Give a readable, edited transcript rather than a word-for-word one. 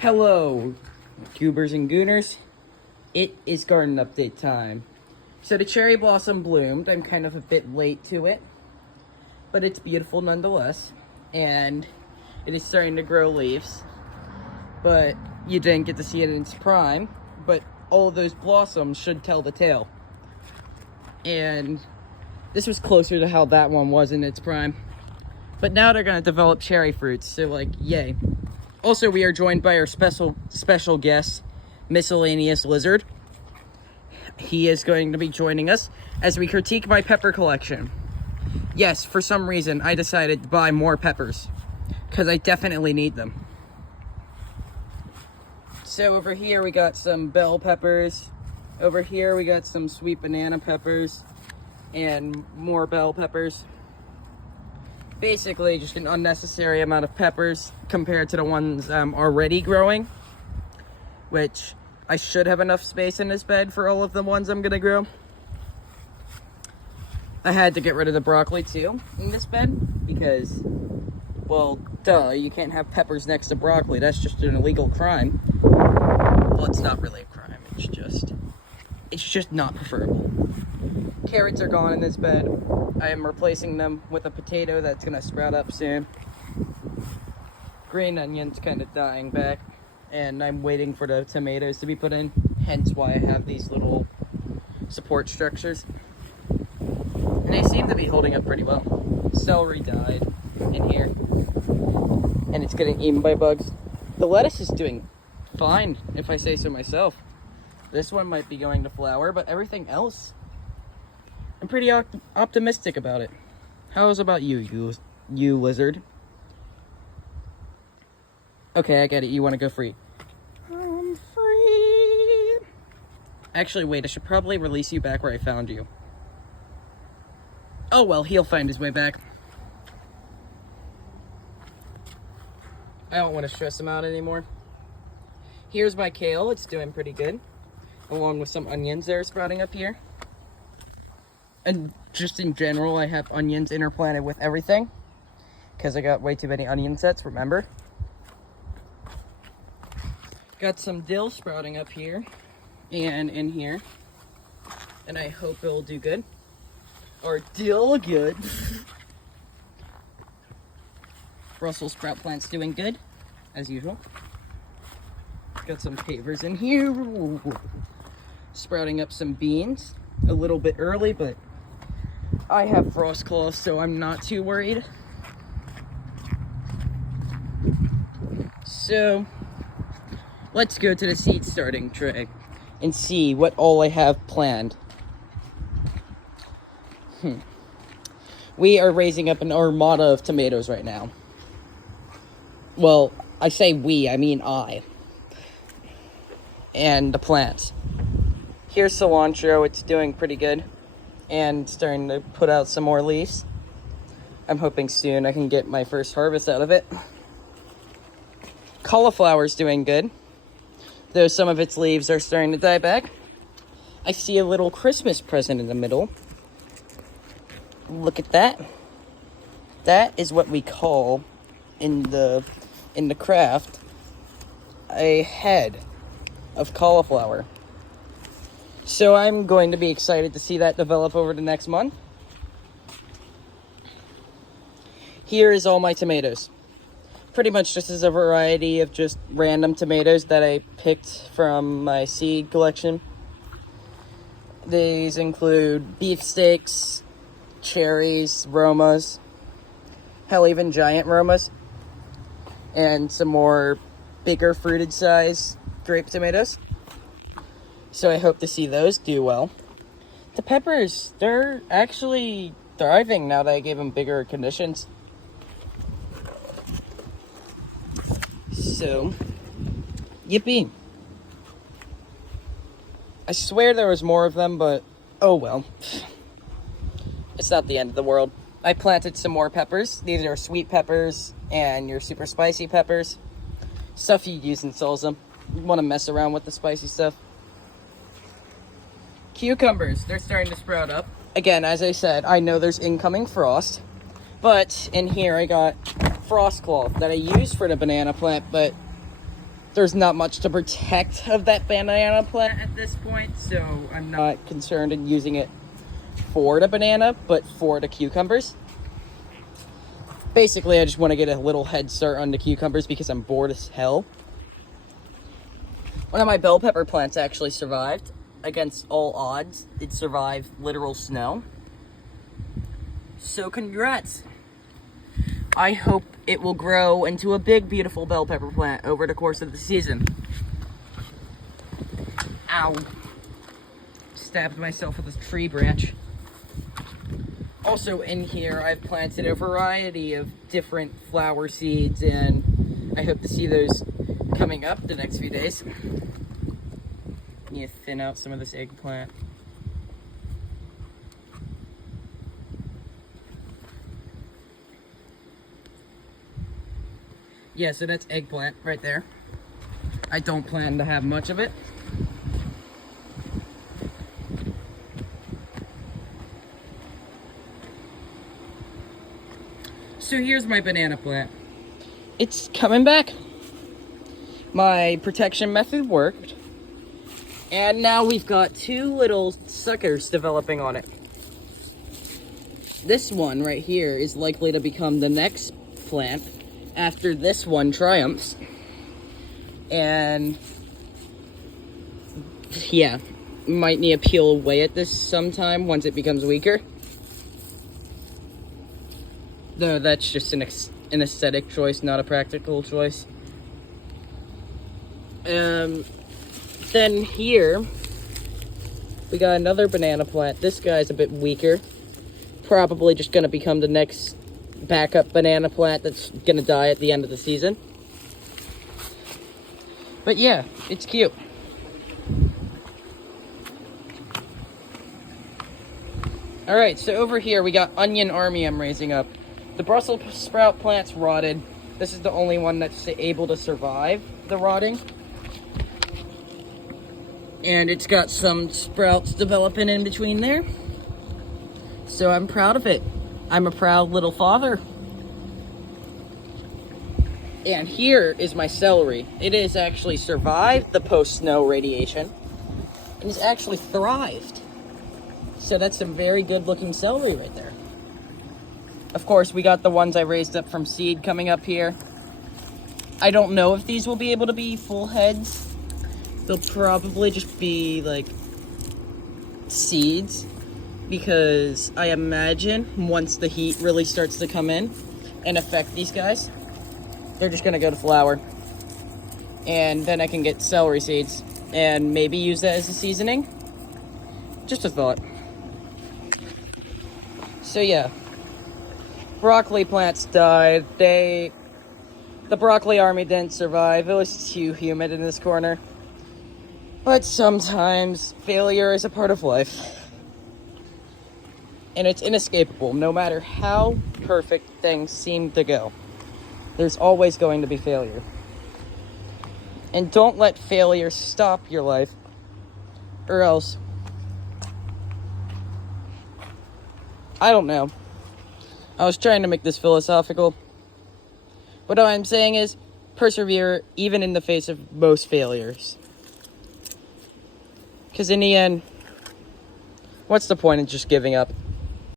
Hello, goobers and gooners. It is garden update time. So the cherry blossom bloomed. I'm kind of a bit late to it, but it's beautiful nonetheless. And it is starting to grow leaves. But you didn't get to see it in its prime, but all of those blossoms should tell the tale. And this was closer to how that one was in its prime. But now they're gonna develop cherry fruits, so like, yay. Also, we are joined by our special guest, Miscellaneous Lizard. He is going to be joining us as we critique my pepper collection. Yes, for some reason, I decided to buy more peppers, because I definitely need them. So over here we got some bell peppers. Over here we got some sweet banana peppers and more bell peppers. Basically just an unnecessary amount of peppers compared to the ones I'm already growing, which I should have enough space in this bed for all of the ones I'm gonna grow. I had to get rid of the broccoli too in this bed because, well, duh, you can't have peppers next to broccoli. That's just an illegal crime. Well, it's not really a crime, it's just not preferable. Carrots are gone in this bed. I am replacing them with a potato that's gonna sprout up soon. Green onions kind of dying back, and I'm waiting for the tomatoes to be put in, hence why I have these little support structures. And they seem to be holding up pretty well. Celery died in here, and it's getting eaten by bugs. The lettuce is doing fine, if I say so myself. This one might be going to flower, but everything else, I'm pretty optimistic about it. How's about you lizard? Okay, I get it. You want to go free. I'm free. Actually, wait. I should probably release you back where I found you. Oh, well, he'll find his way back. I don't want to stress him out anymore. Here's my kale. It's doing pretty good. Along with some onions that are sprouting up here. And just in general, I have onions interplanted with everything. Because I got way too many onion sets, remember? Got some dill sprouting up here. And in here. And I hope it'll do good. Or dill good. Brussels sprout plant's doing good. As usual. Got some pavers in here. Sprouting up some beans. A little bit early, but I have frost claws, so I'm not too worried. So, let's go to the seed starting tray and see what all I have planned. We are raising up an armada of tomatoes right now. Well, I say we, I mean I. And the plants. Here's cilantro, it's doing pretty good. And starting to put out some more leaves. I'm hoping soon I can get my first harvest out of it. Cauliflower's doing good, though some of its leaves are starting to die back. I see a little Christmas present in the middle. Look at that. That is what we call in the craft a head of cauliflower. So I'm going to be excited to see that develop over the next month. Here is all my tomatoes. Pretty much just as a variety of just random tomatoes that I picked from my seed collection. These include beefsteaks, cherries, Romas, hell, even giant Romas, and some more bigger fruited size grape tomatoes. So I hope to see those do well. The peppers, they're actually thriving now that I gave them bigger conditions. So, yippee. I swear there was more of them, but oh well. It's not the end of the world. I planted some more peppers. These are sweet peppers and your super spicy peppers. Stuff you use in salsa. You want to mess around with the spicy stuff. Cucumbers, they're starting to sprout up. Again, as I said, I know there's incoming frost, but in here I got frost cloth that I used for the banana plant, but there's not much to protect of that banana plant at this point, so I'm not concerned in using it for the banana, but for the cucumbers. Basically, I just want to get a little head start on the cucumbers because I'm bored as hell. One of my bell pepper plants actually survived. Against all odds, it survived literal snow. So congrats. I hope it will grow into a big, beautiful bell pepper plant over the course of the season. Ow. Stabbed myself with a tree branch. Also in here, I've planted a variety of different flower seeds, and I hope to see those coming up the next few days. Need to thin out some of this eggplant. Yeah, so that's eggplant right there. I don't plan to have much of it. So here's my banana plant. It's coming back. My protection method worked. And now we've got two little suckers developing on it. This one right here is likely to become the next plant after this one triumphs. And yeah, might need to peel away at this sometime once it becomes weaker. No, that's just an aesthetic choice, not a practical choice. Then here, we got another banana plant. This guy's a bit weaker. Probably just gonna become the next backup banana plant that's gonna die at the end of the season. But yeah, it's cute. Alright, so over here we got onion army I'm raising up. The Brussels sprout plant's rotted. This is the only one that's able to survive the rotting. And it's got some sprouts developing in between there. So I'm proud of it. I'm a proud little father. And here is my celery. It has actually survived the post-snow radiation and has actually thrived. So that's some very good looking celery right there. Of course, we got the ones I raised up from seed coming up here. I don't know if these will be able to be full heads. They'll probably just be like seeds, because I imagine once the heat really starts to come in and affect these guys, they're just gonna go to flower. And then I can get celery seeds and maybe use that as a seasoning. Just a thought. So yeah, broccoli plants died. The broccoli army didn't survive. It was too humid in this corner. But sometimes failure is a part of life. And it's inescapable. No matter how perfect things seem to go, there's always going to be failure. And don't let failure stop your life, or else, I don't know. I was trying to make this philosophical. But what I'm saying is, persevere even in the face of most failures. Because in the end, what's the point of just giving up?